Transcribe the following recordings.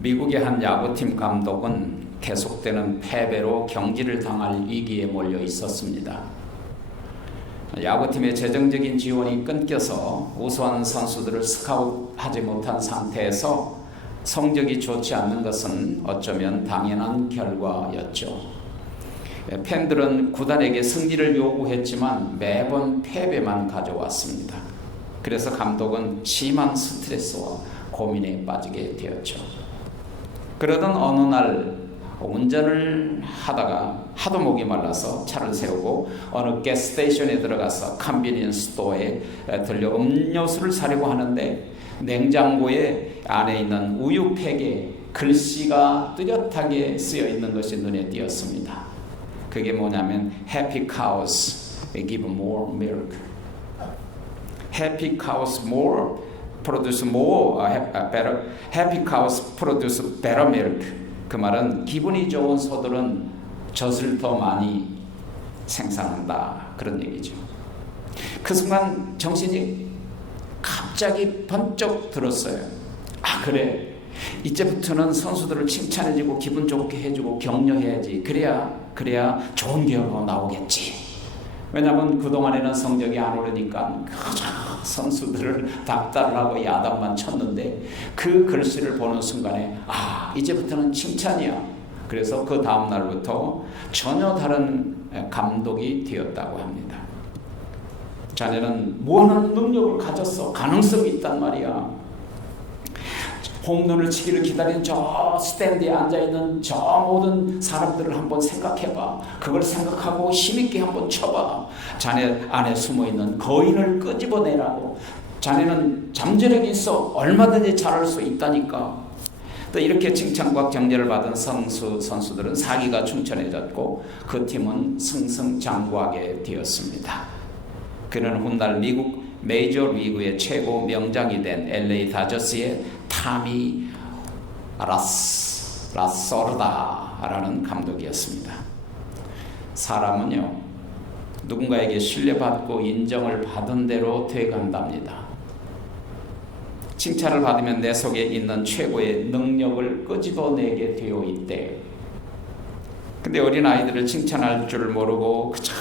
미국의 한 야구팀 감독은 계속되는 패배로 경질을 당할 위기에 몰려 있었습니다. 야구팀의 재정적인 지원이 끊겨서 우수한 선수들을 스카웃하지 못한 상태에서 성적이 좋지 않는 것은 어쩌면 당연한 결과였죠. 팬들은 구단에게 승리를 요구했지만 매번 패배만 가져왔습니다. 그래서 감독은 심한 스트레스와 고민에 빠지게 되었죠. 그러던 어느 날 운전을 하다가 하도 목이 말라서 차를 세우고 어느 가스스테이션에 들어가서 컨비니언스 스토어에 들려 음료수를 사려고 하는데 냉장고에 안에 있는 우유팩에 글씨가 뚜렷하게 쓰여 있는 것이 눈에 띄었습니다. 그게 뭐냐면 Happy cows give more milk. Happy cows produce more better. Happy cows produce better milk. 그 말은 기분이 좋은 소들은 젖을 더 많이 생산한다, 그런 얘기죠. 그 순간 정신이 갑자기 번쩍 들었어요. 아, 그래, 이제부터는 선수들을 칭찬해주고 기분 좋게 해주고 격려해야지. 그래야 좋은 결과가 나오겠지. 왜냐하면 그동안에는 성적이 안 오르니까 선수들을 닥달하고 야단만 쳤는데 그 글씨를 보는 순간에 아, 이제부터는 칭찬이야. 그래서 그 다음 날부터 전혀 다른 감독이 되었다고 합니다. 자네는 무한한 능력을 가졌어. 가능성이 있단 말이야. 홈런을 치기를 기다린 저 스탠드에 앉아있는 저 모든 사람들을 한번 생각해봐. 그걸 생각하고 힘있게 한번 쳐봐. 자네 안에 숨어있는 거인을 끄집어내라고. 자네는 잠재력이 있어. 얼마든지 잘할 수 있다니까. 또 이렇게 칭찬과 격려를 받은 선수들은 사기가 충천해졌고 그 팀은 승승장구하게 되었습니다. 그는 훗날 미국 메이저 리그의 최고 명장이 된 LA 다저스의 타미 라소르다라는 감독이었습니다. 사람은요, 누군가에게 신뢰받고 인정을 받은 대로 돼간답니다. 칭찬을 받으면 내 속에 있는 최고의 능력을 끄집어내게 되어 있대. 근데 어린아이들을 칭찬할 줄 모르고 그저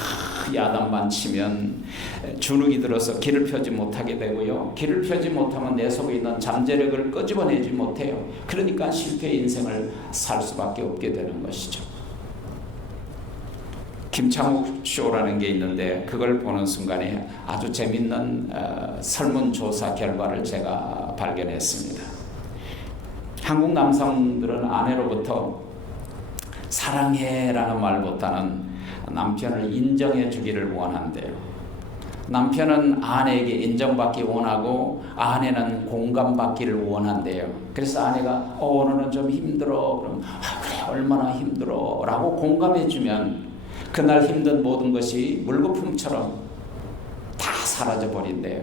야단만 치면 주눅이 들어서 길을 펴지 못하게 되고요. 길을 펴지 못하면 내 속에 있는 잠재력을 끄집어내지 못해요. 그러니까 실패의 인생을 살 수밖에 없게 되는 것이죠. 김창욱 쇼라는 게 있는데 그걸 보는 순간에 아주 재밌는 설문조사 결과를 제가 발견했습니다. 한국 남성들은 아내로부터 사랑해라는 말보다는 남편을 인정해 주기를 원한대요. 남편은 아내에게 인정받기 원하고 아내는 공감받기를 원한대요. 그래서 아내가 오늘은 좀 힘들어. 그럼 그래, 얼마나 힘들어 라고 공감해 주면 그날 힘든 모든 것이 물거품처럼 다 사라져 버린대요.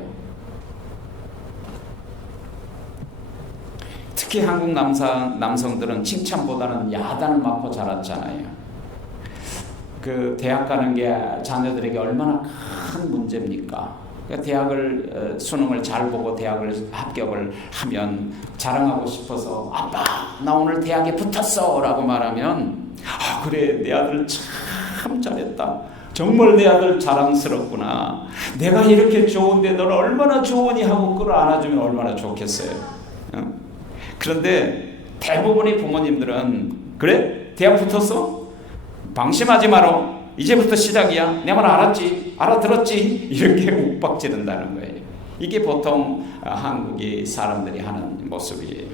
특히 한국 남성들은 칭찬보다는 야단을 맞고 자랐잖아요. 그 대학 가는 게 자녀들에게 얼마나 큰 문제입니까? 그러니까 대학을 수능을 잘 보고 대학을 합격을 하면 자랑하고 싶어서 아빠 나 오늘 대학에 붙었어 라고 말하면 아 그래 내 아들 참 잘했다. 정말 내 아들 자랑스럽구나. 내가 이렇게 좋은데 너는 얼마나 좋으니 하고 끌어안아주면 얼마나 좋겠어요. 그런데 대부분의 부모님들은 그래? 대학 붙었어? 방심하지 마라. 이제부터 시작이야. 내 말 알았지? 알아들었지? 이렇게 욱박지른다는 거예요. 이게 보통 한국의 사람들이 하는 모습이에요.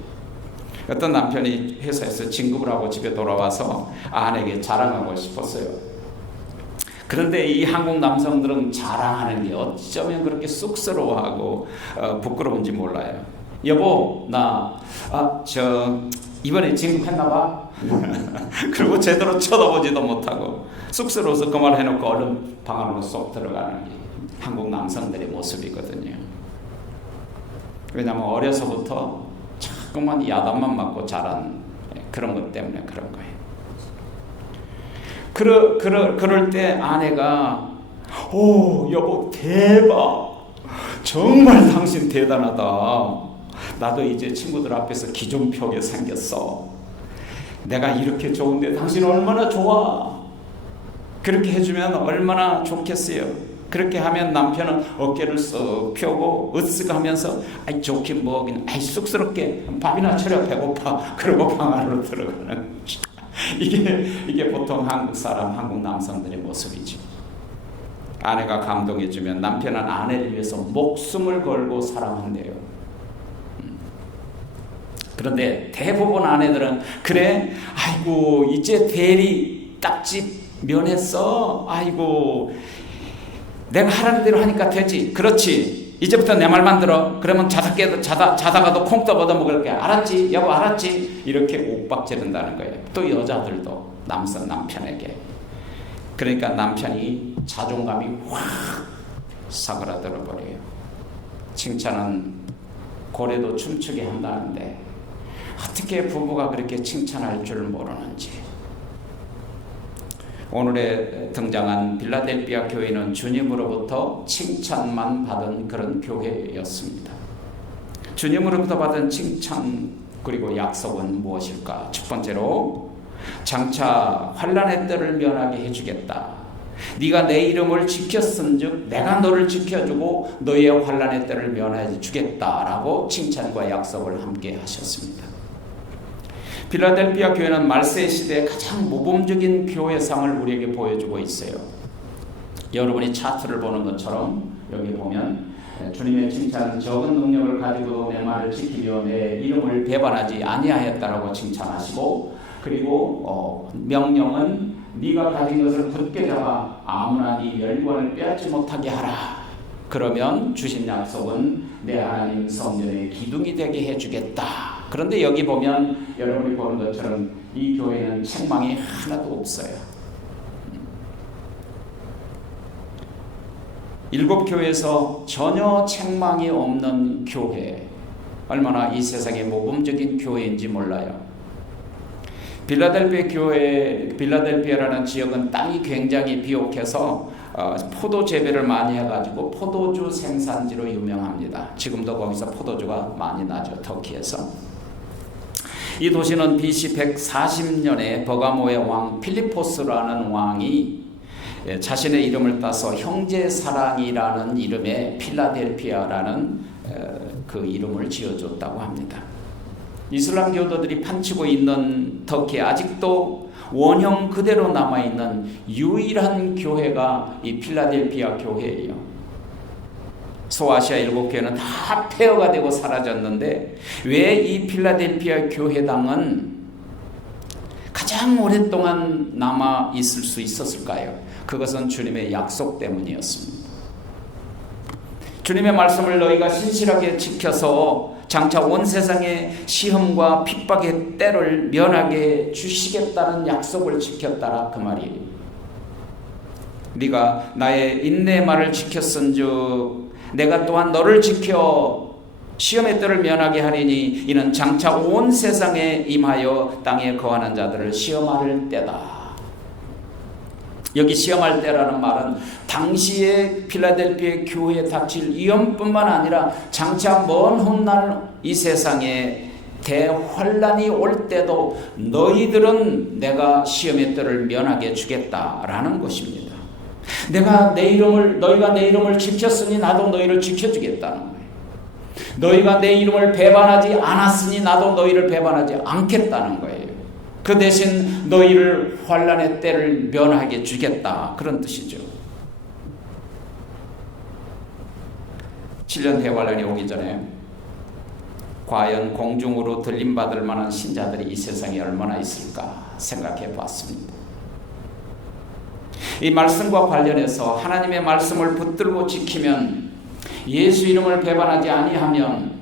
어떤 남편이 회사에서 진급을 하고 집에 돌아와서 아내에게 자랑하고 싶었어요. 그런데 이 한국 남성들은 자랑하는 게 어쩌면 그렇게 쑥스러워하고 부끄러운지 몰라요. 여보, 이번에 진급했나 봐. 그리고 제대로 쳐다보지도 못하고 쑥스러워서 그 말 해놓고 얼른 방 안으로 쏙 들어가는 게 한국 남성들의 모습이거든요. 왜냐하면 어려서부터 자꾸만 야단만 맞고 자란 그런 것 때문에 그런 거예요. 그럴 때 아내가 오 여보 대박, 정말 당신 대단하다. 나도 이제 친구들 앞에서 기 좀 펴게 생겼어. 내가 이렇게 좋은데 당신 얼마나 좋아. 그렇게 해주면 얼마나 좋겠어요. 그렇게 하면 남편은 어깨를 쓱 펴고 으쓱 하면서 아이 좋긴 뭐 그냥 아이 쑥스럽게 밥이나 차려 배고파. 그러고 방 안으로 들어가는 이게 보통 한국 사람, 한국 남성들의 모습이지. 아내가 감동해주면 남편은 아내를 위해서 목숨을 걸고 사랑한대요. 그런데 대부분 아내들은 그래 아이고 이제 대리 딱지 면했어. 아이고 내가 하라는 대로 하니까 되지. 그렇지. 이제부터 내 말만 들어. 그러면 자다가도 콩 떠 먹을게. 알았지? 여보 알았지? 이렇게 옥박 지른다는 거예요. 또 여자들도 남편에게. 그러니까 남편이 자존감이 확 사그라들어 버려요. 칭찬은 고래도 춤추게 한다는데 어떻게 부부가 그렇게 칭찬할 줄 모르는지. 오늘에 등장한 빌라델피아 교회는 주님으로부터 칭찬만 받은 그런 교회였습니다. 주님으로부터 받은 칭찬 그리고 약속은 무엇일까? 첫 번째로 장차 환난의 때를 면하게 해주겠다. 네가 내 이름을 지켰은즉 내가 너를 지켜주고 너의 환난의 때를 면해 주겠다라고 칭찬과 약속을 함께 하셨습니다. 필라델피아 교회는 말세 시대의 가장 모범적인 교회상을 우리에게 보여주고 있어요. 여러분이 차트를 보는 것처럼 여기 보면 주님의 칭찬, 적은 능력을 가지고 내 말을 지키며 내 이름을 배반하지 아니하였다라고 칭찬하시고, 그리고 명령은 네가 가진 것을 굳게 잡아 아무나 네 멸관을 빼앗지 못하게 하라. 그러면 주신 약속은 내 하나님 성전의 기둥이 되게 해주겠다. 그런데 여기 보면 여러분이 보는 것처럼 이 교회는 책망이 하나도 없어요. 7교회에서 전혀 책망이 없는 교회, 얼마나 이 세상의 모범적인 교회인지 몰라요. 빌라델피아라는 지역은 땅이 굉장히 비옥해서 포도 재배를 많이 해가지고 포도주 생산지로 유명합니다. 지금도 거기서 포도주가 많이 나죠, 터키에서. 이 도시는 BC 140년에 버가모의 왕 필리포스라는 왕이 자신의 이름을 따서 형제사랑이라는 이름의 필라델피아라는 그 이름을 지어줬다고 합니다. 이슬람 교도들이 판치고 있는 터키에 아직도 원형 그대로 남아있는 유일한 교회가 이 필라델피아 교회예요. 소아시아 7교회는 다 폐허가 되고 사라졌는데 왜 이 필라델피아 교회당은 가장 오랫동안 남아 있을 수 있었을까요? 그것은 주님의 약속 때문이었습니다. 주님의 말씀을 너희가 신실하게 지켜서 장차 온 세상의 시험과 핍박의 때를 면하게 주시겠다는 약속을 지켰다라 그 말이에요. 네가 나의 인내의 말을 지켰은즉 내가 또한 너를 지켜 시험의 때를 면하게 하리니 이는 장차 온 세상에 임하여 땅에 거하는 자들을 시험할 때다. 여기 시험할 때라는 말은 당시의 필라델피아 교회에 닥칠 위험뿐만 아니라 장차 먼 훗날 이 세상에 대환란이 올 때도 너희들은 내가 시험의 때를 면하게 주겠다라는 것입니다. 너희가 내 이름을 지켰으니 나도 너희를 지켜주겠다는 거예요. 너희가 내 이름을 배반하지 않았으니 나도 너희를 배반하지 않겠다는 거예요. 그 대신 너희를 환난의 때를 면하게 주겠다, 그런 뜻이죠. 7년 대환란이 오기 전에 과연 공중으로 들림받을 만한 신자들이 이 세상에 얼마나 있을까 생각해 봤습니다. 이 말씀과 관련해서 하나님의 말씀을 붙들고 지키면, 예수 이름을 배반하지 아니하면,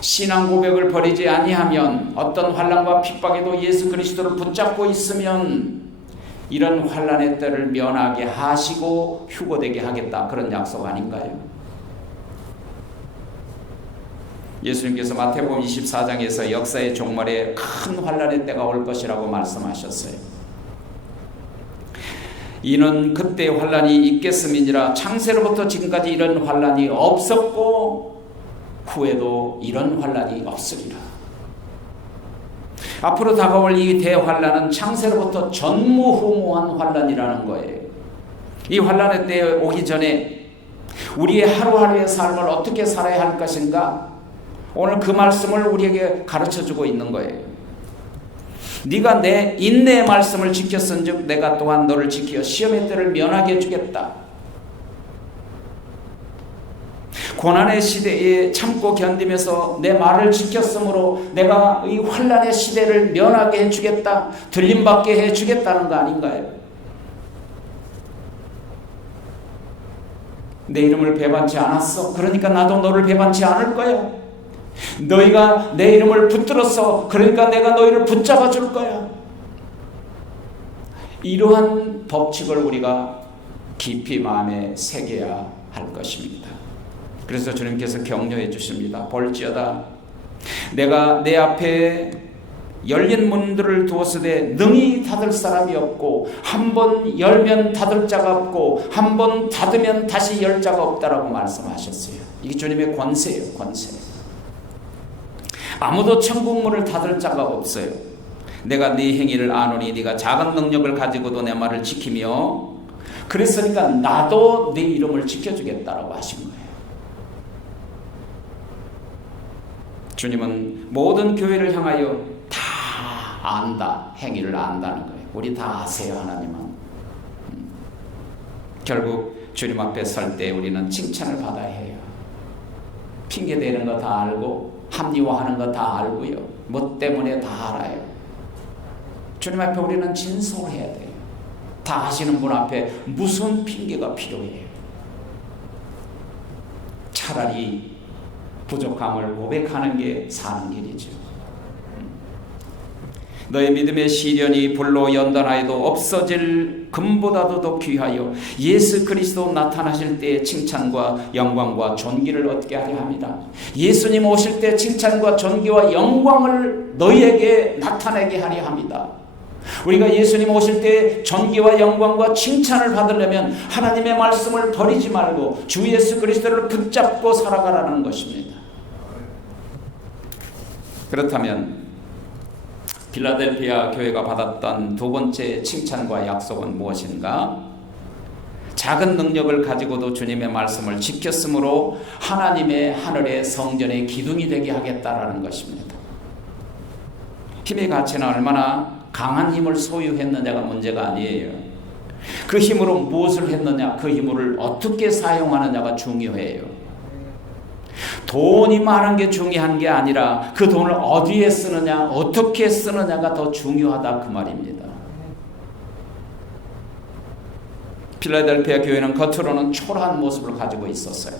신앙 고백을 버리지 아니하면, 어떤 환난과 핍박에도 예수 그리스도를 붙잡고 있으면 이런 환난의 때를 면하게 하시고 휴거되게 하겠다, 그런 약속 아닌가요? 예수님께서 마태복음 24장에서 역사의 종말에 큰 환난의 때가 올 것이라고 말씀하셨어요. 이는 그때 환난이 있겠음이니라. 창세로부터 지금까지 이런 환난이 없었고 후에도 이런 환난이 없으리라. 앞으로 다가올 이 대환난은 창세로부터 전무후무한 환난이라는 거예요. 이 환난의 때에 오기 전에 우리의 하루하루의 삶을 어떻게 살아야 할 것인가? 오늘 그 말씀을 우리에게 가르쳐주고 있는 거예요. 네가 내 인내의 말씀을 지켰은즉 내가 또한 너를 지켜 시험의 때를 면하게 해주겠다. 고난의 시대에 참고 견디면서 내 말을 지켰으므로 내가 이 환난의 시대를 면하게 해주겠다. 들림받게 해주겠다는 거 아닌가요? 내 이름을 배반치 않았어. 그러니까 나도 너를 배반치 않을 거야. 너희가 내 이름을 붙들었어. 그러니까 내가 너희를 붙잡아 줄 거야. 이러한 법칙을 우리가 깊이 마음에 새겨야 할 것입니다. 그래서 주님께서 격려해 주십니다. 볼지어다 내가 내 앞에 열린 문들을 두었으되 능히 닫을 사람이 없고 한 번 열면 닫을 자가 없고 한 번 닫으면 다시 열 자가 없다라고 말씀하셨어요. 이게 주님의 권세예요. 권세. 아무도 천국 문을 닫을 자가 없어요. 내가 네 행위를 아노니 네가 작은 능력을 가지고도 내 말을 지키며 그랬으니까 나도 네 이름을 지켜주겠다라고 하신 거예요. 주님은 모든 교회를 향하여 다 안다, 행위를 안다는 거예요. 우리 다 아세요, 하나님은. 결국 주님 앞에 설 때 우리는 칭찬을 받아야 해요. 핑계대는 거 다 알고 합리화하는 거 다 알고요. 뭐 때문에 다 알아요. 주님 앞에 우리는 진솔해야 돼요. 다 아시는 분 앞에 무슨 핑계가 필요해요. 차라리 부족함을 고백하는 게 사는 길이죠. 너의 믿음의 시련이 불로 연단하여도 없어질 금보다도 더 귀하여 예수 그리스도 나타나실 때의 칭찬과 영광과 존귀를 얻게 하려 합니다. 예수님 오실 때 칭찬과 존귀와 영광을 너희에게 나타내게 하려 합니다. 우리가 예수님 오실 때 존귀와 영광과 칭찬을 받으려면 하나님의 말씀을 버리지 말고 주 예수 그리스도를 붙잡고 살아가라는 것입니다. 그렇다면 필라델피아 교회가 받았던 두 번째 칭찬과 약속은 무엇인가? 작은 능력을 가지고도 주님의 말씀을 지켰으므로 하나님의 하늘의 성전의 기둥이 되게 하겠다라는 것입니다. 힘의 가치는 얼마나 강한 힘을 소유했느냐가 문제가 아니에요. 그 힘으로 무엇을 했느냐, 그 힘을 어떻게 사용하느냐가 중요해요. 돈이 많은 게 중요한 게 아니라 그 돈을 어디에 쓰느냐, 어떻게 쓰느냐가 더 중요하다 그 말입니다. 필라델피아 교회는 겉으로는 초라한 모습을 가지고 있었어요.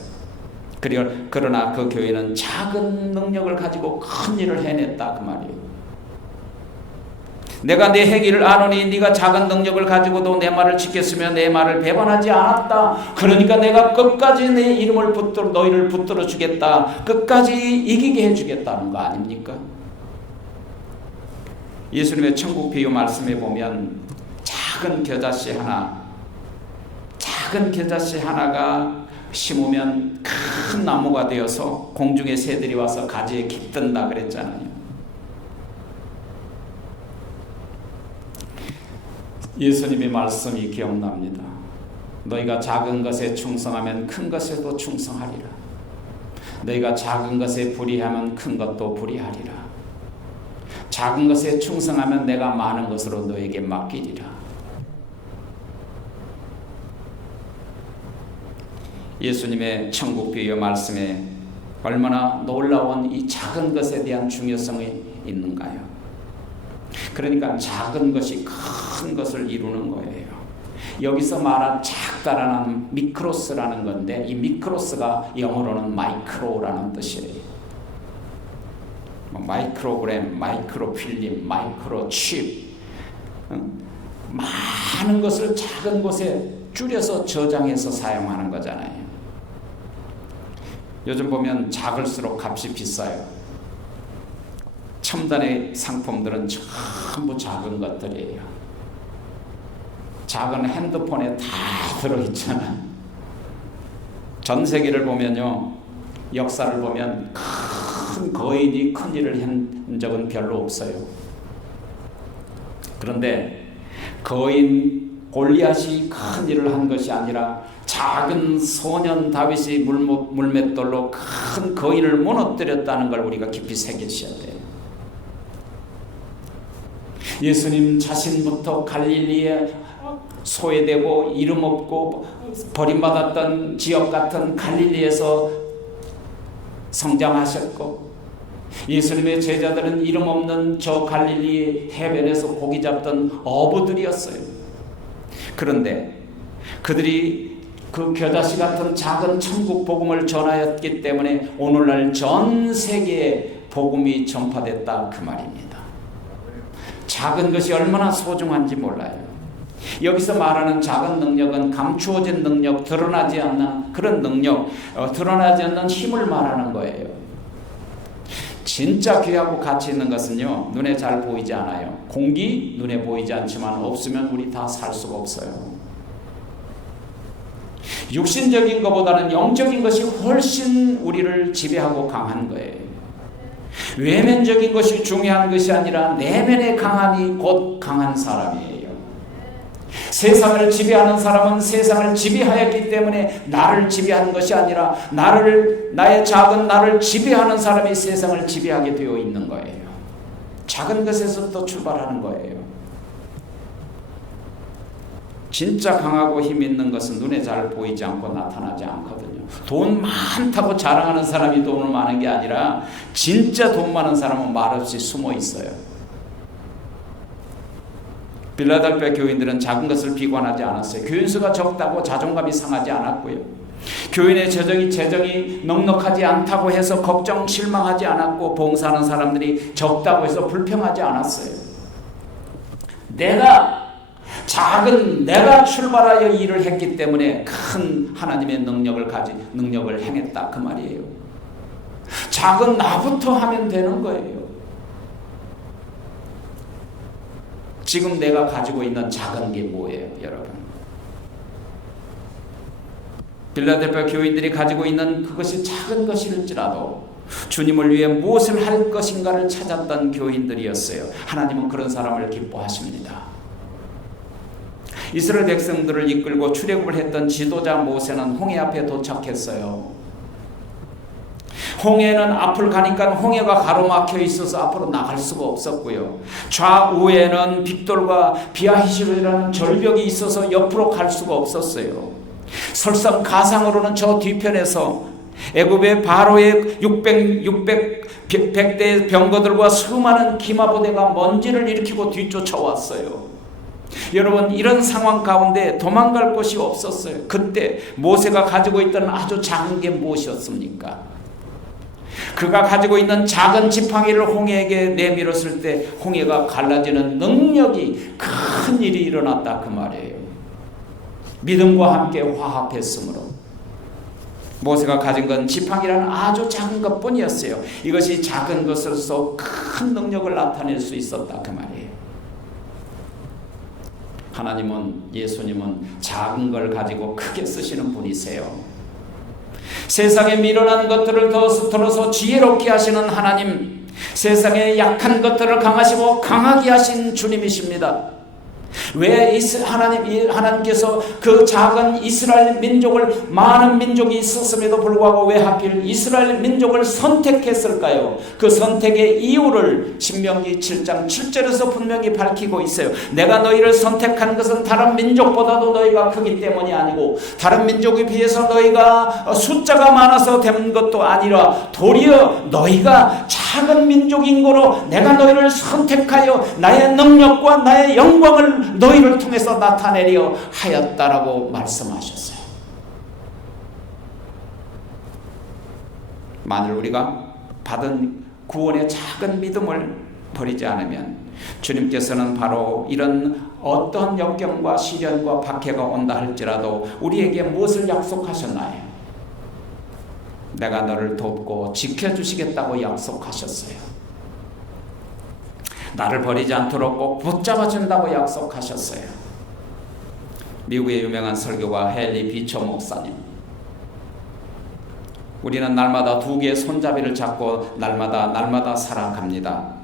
그러나 그 교회는 작은 능력을 가지고 큰 일을 해냈다 그 말이에요. 내가 내 행위를 아노니 네가 작은 능력을 가지고도 내 말을 지켰으며 내 말을 배반하지 않았다. 그러니까 내가 끝까지 내 이름을 너희를 붙들어 주겠다. 끝까지 이기게 해주겠다는 거 아닙니까? 예수님의 천국 비유 말씀에 보면 작은 겨자씨 하나가 심으면 큰 나무가 되어서 공중의 새들이 와서 가지에 깃든다 그랬잖아요. 예수님의 말씀이 기억납니다. 너희가 작은 것에 충성하면 큰 것에도 충성하리라. 너희가 작은 것에 불의하면 큰 것도 불의하리라. 작은 것에 충성하면 내가 많은 것으로 너에게 맡기리라. 예수님의 천국 비유 말씀에 얼마나 놀라운 이 작은 것에 대한 중요성이 있는가요? 그러니까 작은 것이 큰 것을 이루는 거예요. 여기서 말한 작다라는 미크로스라는 건데 이 미크로스가 영어로는 마이크로라는 뜻이에요. 마이크로그램, 마이크로필름, 마이크로칩, 많은 것을 작은 곳에 줄여서 저장해서 사용하는 거잖아요. 요즘 보면 작을수록 값이 비싸요. 첨단의 상품들은 전부 작은 것들이에요. 작은 핸드폰에 다 들어있잖아. 전 세계를 보면요, 역사를 보면 큰 거인이 큰 일을 한 적은 별로 없어요. 그런데 거인 골리앗이 큰 일을 한 것이 아니라 작은 소년 다윗이 물맷돌로 큰 거인을 무너뜨렸다는 걸 우리가 깊이 새기셔야 돼요. 예수님 자신부터 갈릴리에 소외되고 이름 없고 버림받았던 지역 같은 갈릴리에서 성장하셨고, 예수님의 제자들은 이름 없는 저 갈릴리 해변에서 고기 잡던 어부들이었어요. 그런데 그들이 그 겨자씨 같은 작은 천국 복음을 전하였기 때문에 오늘날 전 세계에 복음이 전파됐다 그 말입니다. 작은 것이 얼마나 소중한지 몰라요. 여기서 말하는 작은 능력은 감추어진 능력, 드러나지 않는 그런 능력, 드러나지 않는 힘을 말하는 거예요. 진짜 귀하고 가치 있는 것은요, 눈에 잘 보이지 않아요. 공기 눈에 보이지 않지만 없으면 우리 다 살 수가 없어요. 육신적인 것보다는 영적인 것이 훨씬 우리를 지배하고 강한 거예요. 외면적인 것이 중요한 것이 아니라 내면의 강함이 곧 강한 사람이에요. 세상을 지배하는 사람은 세상을 지배하였기 때문에 나를 지배하는 것이 아니라 나의 작은 나를 지배하는 사람이 세상을 지배하게 되어 있는 거예요. 작은 것에서부터 출발하는 거예요. 진짜 강하고 힘 있는 것은 눈에 잘 보이지 않고 나타나지 않거든요. 돈 많다고 자랑하는 사람이 돈을 많은 게 아니라 진짜 돈 많은 사람은 말없이 숨어 있어요. 빌라델피아 교인들은 작은 것을 비관하지 않았어요. 교인 수가 적다고 자존감이 상하지 않았고요. 교인의 재정이 넉넉하지 않다고 해서 걱정, 실망하지 않았고, 봉사하는 사람들이 적다고 해서 불평하지 않았어요. 내가 출발하여 일을 했기 때문에 큰 하나님의 능력을 행했다 그 말이에요. 작은 나부터 하면 되는 거예요. 지금 내가 가지고 있는 작은 게 뭐예요, 여러분? 빌라델피아 교인들이 가지고 있는 그것이 작은 것일지라도 주님을 위해 무엇을 할 것인가를 찾았던 교인들이었어요. 하나님은 그런 사람을 기뻐하십니다. 이스라엘 백성들을 이끌고 출애굽을 했던 지도자 모세는 홍해 앞에 도착했어요. 홍해는 앞을 가니까 홍해가 가로막혀 있어서 앞으로 나갈 수가 없었고요. 좌우에는 빅돌과 비아히시로이라는 절벽이 있어서 옆으로 갈 수가 없었어요. 설상가상으로는 저 뒤편에서 애굽의 바로의 100대 병거들과 수많은 기마부대가 먼지를 일으키고 뒤쫓아왔어요. 여러분, 이런 상황 가운데 도망갈 곳이 없었어요. 그때 모세가 가지고 있던 아주 작은 게 무엇이었습니까? 그가 가지고 있는 작은 지팡이를 홍해에게 내밀었을 때 홍해가 갈라지는 능력이 큰 일이 일어났다 그 말이에요. 믿음과 함께 화합했으므로 모세가 가진 건 지팡이라는 아주 작은 것뿐이었어요. 이것이 작은 것으로서 큰 능력을 나타낼 수 있었다 그 말이에요. 하나님은, 예수님은 작은 걸 가지고 크게 쓰시는 분이세요. 세상에 미련한 것들을 들어서 지혜롭게 하시는 하나님, 세상에 약한 것들을 강하시고 강하게 하신 주님이십니다. 왜 하나님께서 그 작은 이스라엘 민족을, 많은 민족이 있었음에도 불구하고 왜 하필 이스라엘 민족을 선택했을까요? 그 선택의 이유를 신명기 7장 7절에서 분명히 밝히고 있어요. 내가 너희를 선택한 것은 다른 민족보다도 너희가 크기 때문이 아니고, 다른 민족에 비해서 너희가 숫자가 많아서 된 것도 아니라 도리어 너희가 작은 민족인 거로 내가 너희를 선택하여 나의 능력과 나의 영광을 너희를 통해서 나타내려 하였다라고 말씀하셨어요. 만일 우리가 받은 구원의 작은 믿음을 버리지 않으면 주님께서는 바로 이런 어떤 역경과 시련과 박해가 온다 할지라도 우리에게 무엇을 약속하셨나요? 내가 너를 돕고 지켜주시겠다고 약속하셨어요. 나를 버리지 않도록 꼭 붙잡아준다고 약속하셨어요. 미국의 유명한 설교가 헨리 비처 목사님, 우리는 날마다 두 개의 손잡이를 잡고 날마다 살아갑니다.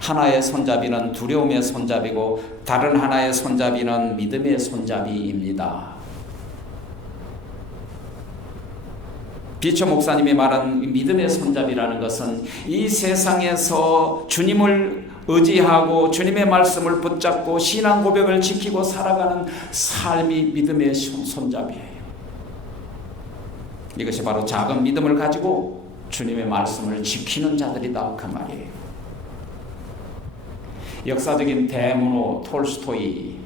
하나의 손잡이는 두려움의 손잡이고 다른 하나의 손잡이는 믿음의 손잡이입니다. 비처 목사님이 말한 믿음의 손잡이라는 것은 이 세상에서 주님을 의지하고 주님의 말씀을 붙잡고 신앙 고백을 지키고 살아가는 삶이 믿음의 손잡이에요. 이것이 바로 작은 믿음을 가지고 주님의 말씀을 지키는 자들이다 그 말이에요. 역사적인 대문호 톨스토이,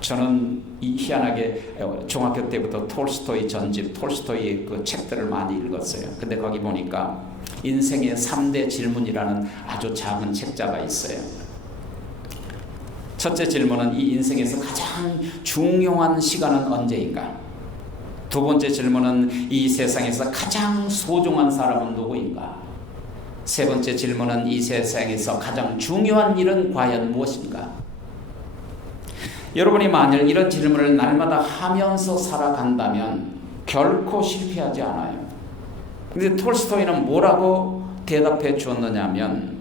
저는 희한하게 중학교 때부터 톨스토이 전집, 톨스토이의 그 책들을 많이 읽었어요. 근데 거기 보니까 인생의 3대 질문이라는 아주 작은 책자가 있어요. 첫째 질문은 이 인생에서 가장 중요한 시간은 언제인가? 두 번째 질문은 이 세상에서 가장 소중한 사람은 누구인가? 세 번째 질문은 이 세상에서 가장 중요한 일은 과연 무엇인가? 여러분이 만일 이런 질문을 날마다 하면서 살아간다면 결코 실패하지 않아요. 근데 톨스토이는 뭐라고 대답해 주었느냐면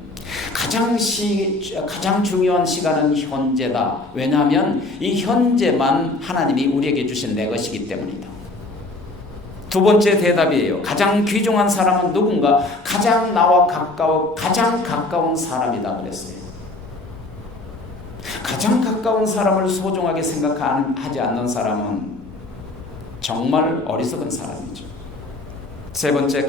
가장 중요한 시간은 현재다. 왜냐하면 이 현재만 하나님이 우리에게 주신 내 것이기 때문이다. 두 번째 대답이에요. 가장 귀중한 사람은 누군가? 가장 나와 가장 가까운 사람이다 그랬어요. 가장 가까운 사람을 소중하게 생각하지 않는 사람은 정말 어리석은 사람이죠. 세 번째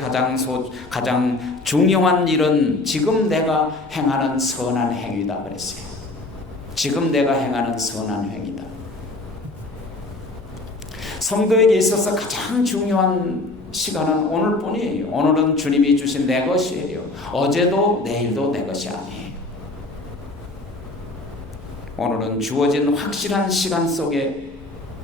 가장 중요한 일은 지금 내가 행하는 선한 행위다 그랬어요. 지금 내가 행하는 선한 행위다. 성도에게 있어서 가장 중요한 시간은 오늘뿐이에요. 오늘은 주님이 주신 내 것이에요. 어제도 내일도 내 것이 아니에요. 오늘은 주어진 확실한 시간 속에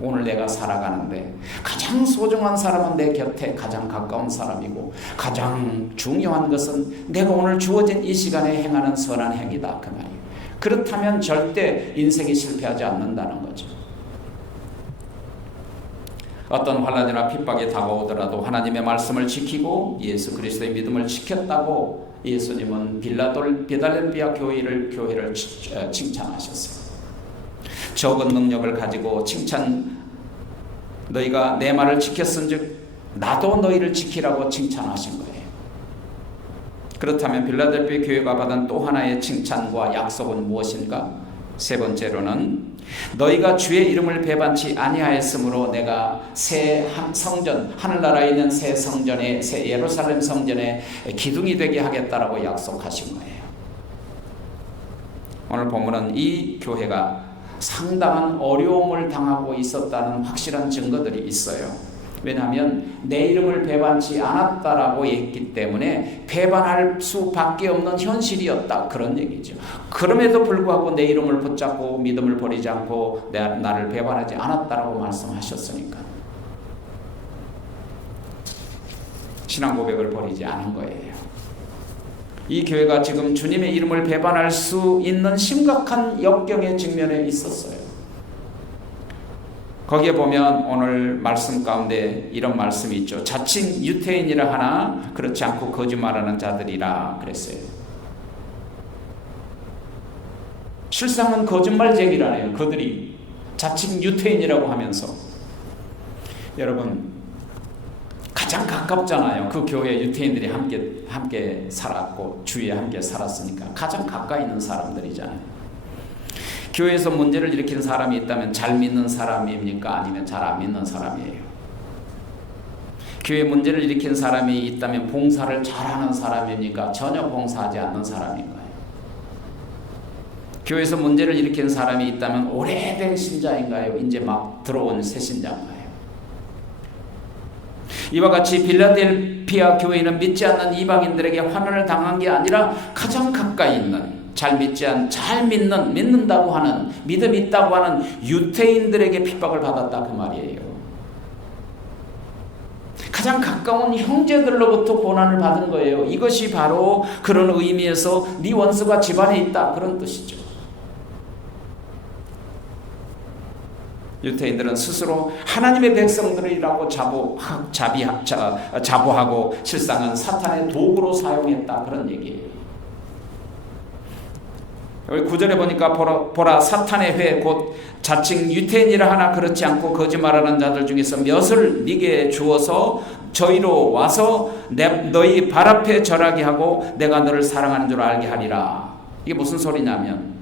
오늘 내가 살아가는데 가장 소중한 사람은 내 곁에 가장 가까운 사람이고 가장 중요한 것은 내가 오늘 주어진 이 시간에 행하는 선한 행위다 그 말이에요. 그렇다면 절대 인생이 실패하지 않는다는 거죠. 어떤 환난이나 핍박이 다가오더라도 하나님의 말씀을 지키고 예수 그리스도의 믿음을 지켰다고 예수님은 빌라델피아 교회를 칭찬하셨어요. 적은 능력을 가지고 너희가 내 말을 지켰은즉 나도 너희를 지키라고 칭찬하신 거예요. 그렇다면 빌라델피아 교회가 받은 또 하나의 칭찬과 약속은 무엇인가? 세 번째로는 너희가 주의 이름을 배반치 아니하였으므로 내가 새 성전, 하늘나라에 있는 새 성전에, 새 예루살렘 성전에 기둥이 되게 하겠다라고 약속하신 거예요. 오늘 본문은 이 교회가 상당한 어려움을 당하고 있었다는 확실한 증거들이 있어요. 왜냐하면 내 이름을 배반치 않았다라고 했기 때문에 배반할 수밖에 없는 현실이었다 그런 얘기죠. 그럼에도 불구하고 내 이름을 붙잡고 믿음을 버리지 않고 나를 배반하지 않았다라고 말씀하셨으니까 신앙 고백을 버리지 않은 거예요. 이 교회가 지금 주님의 이름을 배반할 수 있는 심각한 역경의 직면에 있었어요. 거기에 보면 오늘 말씀 가운데 이런 말씀이 있죠. 자칭 유태인이라 하나 그렇지 않고 거짓말하는 자들이라 그랬어요. 실상은 거짓말쟁이라네요. 그들이 자칭 유태인이라고 하면서. 여러분 가장 가깝잖아요. 그 교회 유태인들이 함께 살았고 주위에 함께 살았으니까 가장 가까이 있는 사람들이잖아요. 교회에서 문제를 일으키는 사람이 있다면 잘 믿는 사람입니까? 아니면 잘 안 믿는 사람이에요? 교회에 문제를 일으키는 사람이 있다면 봉사를 잘하는 사람입니까? 전혀 봉사하지 않는 사람인가요? 교회에서 문제를 일으키는 사람이 있다면 오래된 신자인가요? 이제 막 들어온 새 신자인가요? 이와 같이 빌라델피아 교회는 믿지 않는 이방인들에게 환난을 당한 게 아니라 가장 가까이 있는 잘 믿는다고 하는 믿음이 있다고 하는 유태인들에게 핍박을 받았다 그 말이에요. 가장 가까운 형제들로부터 고난을 받은 거예요. 이것이 바로 그런 의미에서 네 원수가 집안에 있다 그런 뜻이죠. 유대인들은 스스로 하나님의 백성들이라고 자부하고 실상은 사탄의 도구로 사용했다, 그런 얘기예요. 여기 9절에 보니까 보라 사탄의 회 곧 자칭 유태인이라 하나 그렇지 않고 거짓말하는 자들 중에서 몇을 네게 주어서 저희로 와서 너희 발 앞에 절하게 하고 내가 너를 사랑하는 줄 알게 하리라. 이게 무슨 소리냐면,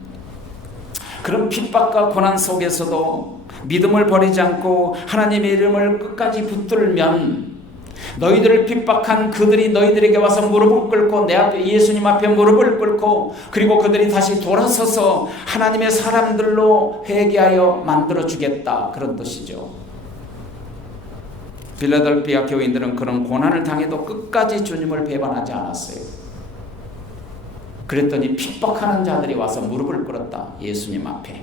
그런 핍박과 고난 속에서도 믿음을 버리지 않고 하나님의 이름을 끝까지 붙들면 너희들을 핍박한 그들이 너희들에게 와서 무릎을 꿇고 내 앞에 예수님 앞에 무릎을 꿇고 그리고 그들이 다시 돌아서서 하나님의 사람들로 회개하여 만들어주겠다, 그런 뜻이죠. 빌라델피아 교인들은 그런 고난을 당해도 끝까지 주님을 배반하지 않았어요. 그랬더니 핍박하는 자들이 와서 무릎을 꿇었다, 예수님 앞에.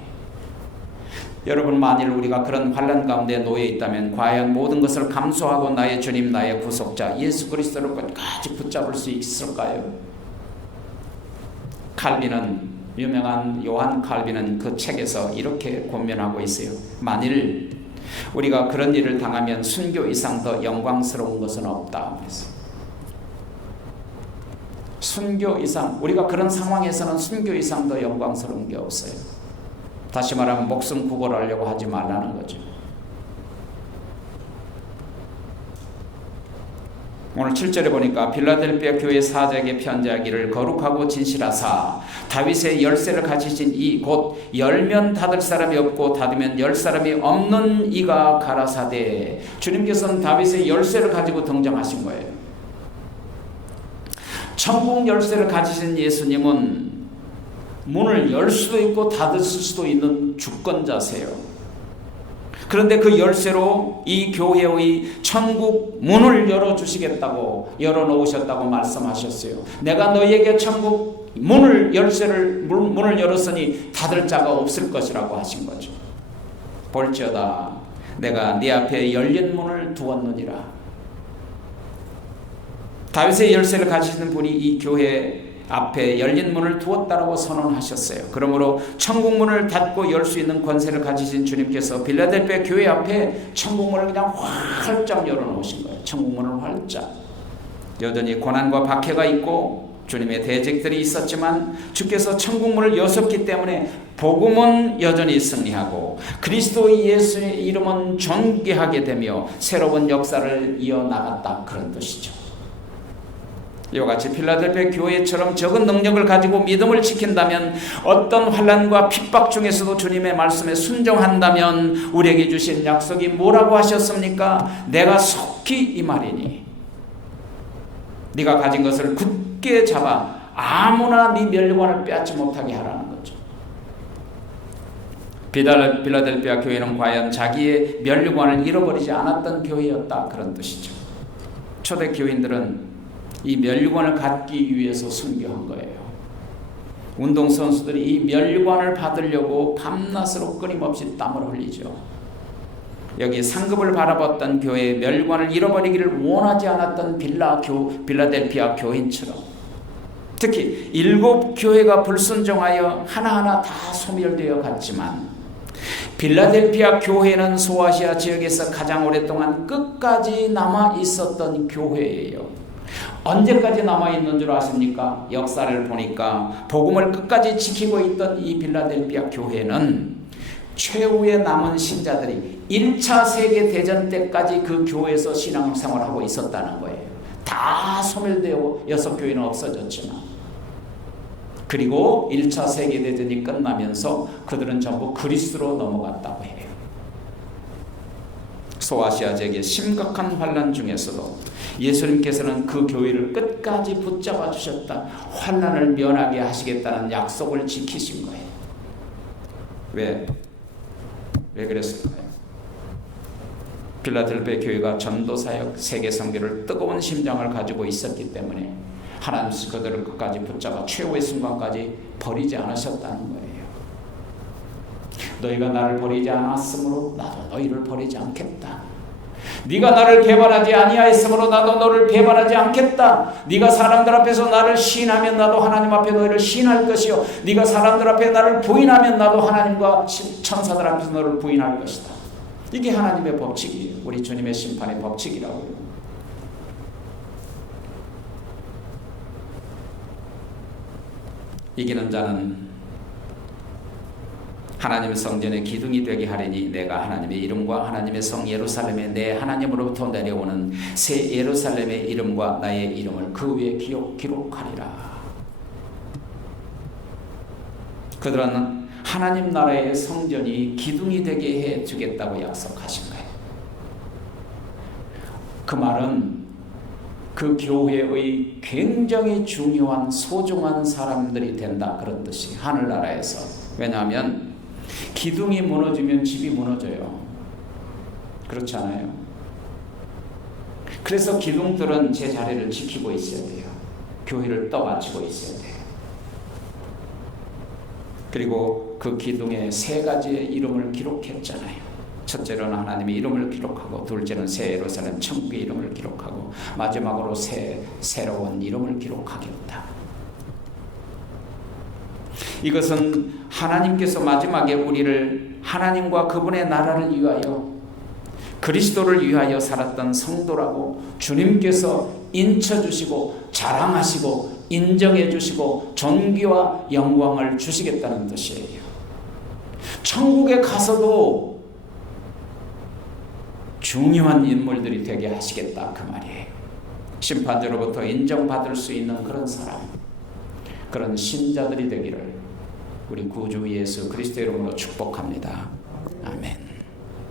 여러분, 만일 우리가 그런 환난 가운데 놓여 있다면 과연 모든 것을 감수하고 나의 주님, 나의 구속자 예수 그리스도를 끝까지 붙잡을 수 있을까요? 칼빈은, 유명한 요한 칼빈은 그 책에서 이렇게 권면하고 있어요. 만일 우리가 그런 일을 당하면 순교 이상 더 영광스러운 것은 없다. 순교 이상, 우리가 그런 상황에서는 순교 이상 더 영광스러운 게 없어요. 다시 말하면 목숨 구걸하려고 하지 말라는 거죠. 오늘 7절에 보니까 빌라델피아 교회 사자에게 편지하기를 거룩하고 진실하사 다윗의 열쇠를 가지신 이 곧 열면 닫을 사람이 없고 닫으면 열 사람이 없는 이가 가라사대. 주님께서는 다윗의 열쇠를 가지고 등장하신 거예요. 천국 열쇠를 가지신 예수님은 문을 열 수도 있고 닫을 수도 있는 주권자세요. 그런데 그 열쇠로 이 교회의 천국 문을 열어주시겠다고, 열어놓으셨다고 말씀하셨어요. 내가 너희에게 천국 문을 열었으니 닫을 자가 없을 것이라고 하신 거죠. 볼지어다 내가 네 앞에 열린 문을 두었느니라. 다윗의 열쇠를 가지시는 분이 이 교회 앞에 열린 문을 두었다라고 선언하셨어요. 그러므로 천국 문을 닫고 열 수 있는 권세를 가지신 주님께서 빌라델피아 교회 앞에 천국 문을 그냥 활짝 열어놓으신 거예요. 천국 문을 활짝. 여전히 고난과 박해가 있고 주님의 대적들이 있었지만 주께서 천국 문을 여셨기 때문에 복음은 여전히 승리하고 그리스도의 예수의 이름은 존귀하게 되며 새로운 역사를 이어나갔다, 그런 뜻이죠. 이와 같이 필라델피아 교회처럼 적은 능력을 가지고 믿음을 지킨다면, 어떤 환난과 핍박 중에서도 주님의 말씀에 순종한다면 우리에게 주신 약속이 뭐라고 하셨습니까? 내가 속히 이 말이니 네가 가진 것을 굳게 잡아 아무나 네 멸관을 빼앗지 못하게 하라는 거죠. 필라델피아 교회는 과연 자기의 멸관을 잃어버리지 않았던 교회였다, 그런 뜻이죠. 초대 교인들은 이 멸관을 갖기 위해서 순교한 거예요. 운동선수들이 이 멸관을 받으려고 밤낮으로 끊임없이 땀을 흘리죠. 여기 상급을 바라봤던 교회의 멸관을 잃어버리기를 원하지 않았던 빌라델피아 교인처럼, 특히 7교회가 불순종하여 하나하나 다 소멸되어 갔지만 빌라델피아 교회는 소아시아 지역에서 가장 오랫동안 끝까지 남아 있었던 교회예요. 언제까지 남아있는 줄 아십니까? 역사를 보니까 복음을 끝까지 지키고 있던 이 빌라델피아 교회는 최후의 남은 신자들이 1차 세계대전 때까지 그 교회에서 신앙생활을 하고 있었다는 거예요. 다 소멸되고 6교회는 없어졌지만, 그리고 1차 세계대전이 끝나면서 그들은 전부 그리스로 넘어갔다고 해요. 소아시아 지역의 심각한 환난 중에서도 예수님께서는 그 교회를 끝까지 붙잡아 주셨다. 환난을 면하게 하시겠다는 약속을 지키신 거예요. 왜 그랬을까요? 필라델피아 교회가 전도사역, 세계 선교를 뜨거운 심장을 가지고 있었기 때문에 하나님께서 그들을 끝까지 붙잡아 최후의 순간까지 버리지 않으셨다는 거예요. 너희가 나를 버리지 않았으므로 나도 너희를 버리지 않겠다. 네가 나를 배반하지 아니하였으므로 나도 너를 배반하지 않겠다. 네가 사람들 앞에서 나를 시인하면 나도 하나님 앞에 너희를 시인할 것이요, 네가 사람들 앞에 나를 부인하면 나도 하나님과 천사들 앞에서 너를 부인할 것이다. 이게 하나님의 법칙이에요. 우리 주님의 심판의 법칙이라고요. 이기는 자는 하나님의 성전의 기둥이 되게 하리니 내가 하나님의 이름과 하나님의 성 예루살렘에 내 하나님으로부터 내려오는 새 예루살렘의 이름과 나의 이름을 그 위에 기록하리라. 그들은 하나님 나라의 성전이 기둥이 되게 해 주겠다고 약속하신 거예요. 그 말은 그 교회의 굉장히 중요한 소중한 사람들이 된다, 그런 뜻이 하늘나라에서. 왜냐하면 기둥이 무너지면 집이 무너져요. 그렇지 않아요? 그래서 기둥들은 제 자리를 지키고 있어야 돼요. 교회를 떠받치고 있어야 돼요. 그리고 그 기둥에 세 가지의 이름을 기록했잖아요. 첫째로는 하나님의 이름을 기록하고, 둘째는 새 예루살렘 천국의 이름을 기록하고, 마지막으로 새로운 이름을 기록하겠다. 이것은 하나님께서 마지막에 우리를 하나님과 그분의 나라를 위하여, 그리스도를 위하여 살았던 성도라고 주님께서 인쳐주시고 자랑하시고 인정해 주시고 존귀와 영광을 주시겠다는 뜻이에요. 천국에 가서도 중요한 인물들이 되게 하시겠다, 그 말이에요. 심판자로부터 인정받을 수 있는 그런 사람, 그런 신자들이 되기를 우리 구주 예수 그리스도 이름으로 축복합니다. 아멘.